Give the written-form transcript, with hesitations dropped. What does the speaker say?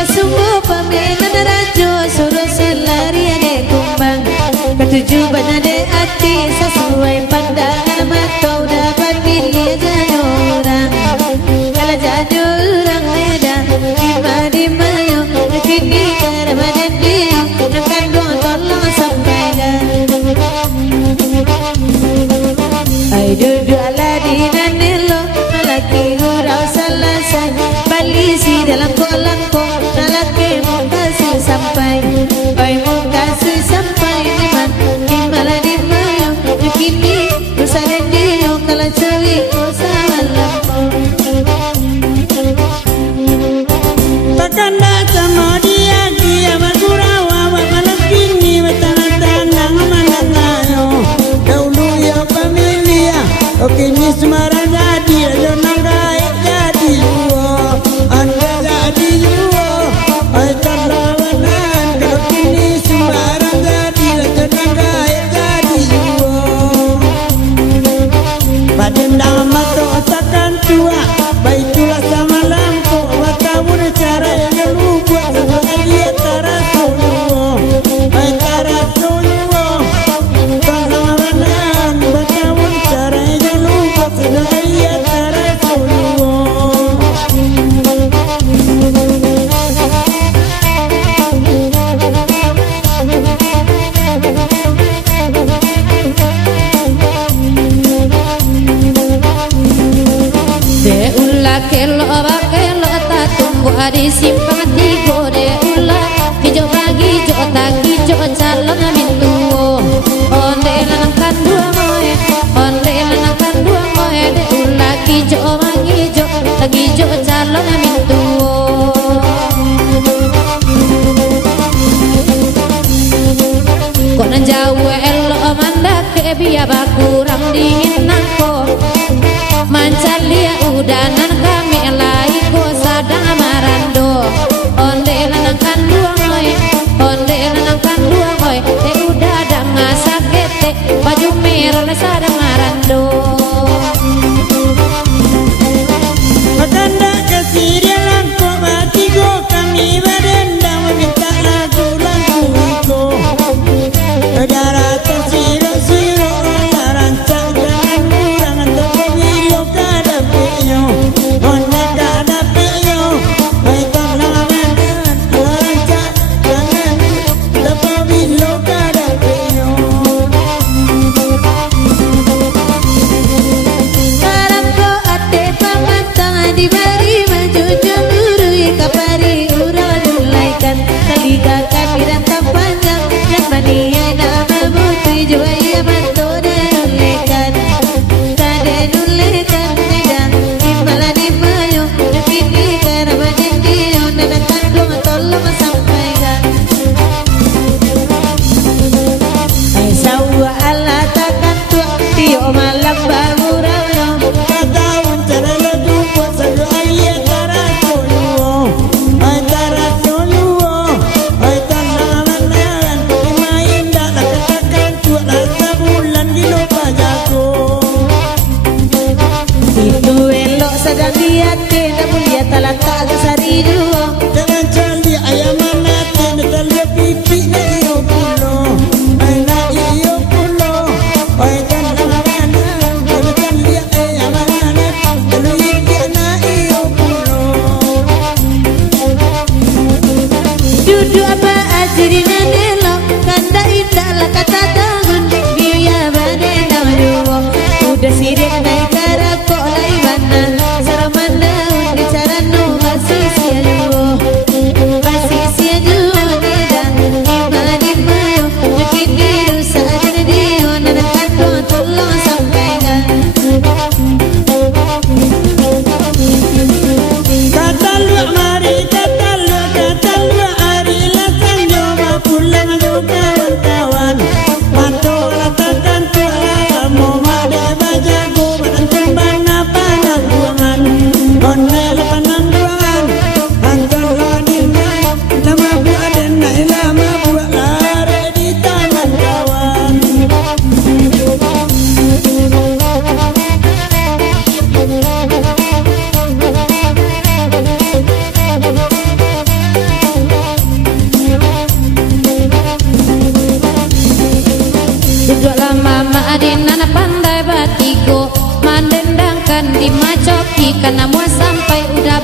Kasungguh pamenan rajo suruh selari ade kumbang ketujuh banade hati sesuai pandangan mata dapat pilih jadi orang kalau jadi orang beda di mayo kini karena dia akan tolong sampaikan ay dudu aladinan nelo lelaki hurau selesai balisi dalam kolangko lelaki mengkasih sampai ay mengkasih sampai dimana di mayo kini usah dia kalau cewek usah Pakanda sama dia dia bergurawa malam kini bertanda-tanda mananayo dahulu ya familia oke ni semara jadi ayo nanggai jadi luo anda jadi luo ay terlawanan kalau kini semara jadi ayo nanggai jadi luo badan damat takkan tua baitulah sama lampu watawun cara yang lupa sebagai tarasulo ay tarasulo pangalanan watawun cara yang lupa sebagai tarasulo de ulah kelo tak tunggu hari simpang tigo de ulah hijau pagi hijau tak hijau calon mintuo onde lanang kandua moe onde lanang kandua moe de ulah hijau pagi hijau tak hijau calon mintuo konan jawa elo mandak ke biar kurang dingin nangko mancalia udanan kami lai ko sadang marando onde lanang kandua moe onde lanang kandua moe te udah dang sakete baju merah le sadang marando Patanda kasih dia langko mati go kami berenda meminta lagu iko negara tersiro-siro rancang jangan kurang untuk pemilu kada penyo onde kada penyo baik tangan rancang jangan untuk pemilu kada penyo Mama Adinana pandai batiko, mendendangkan di macoki, karena mau sampai udah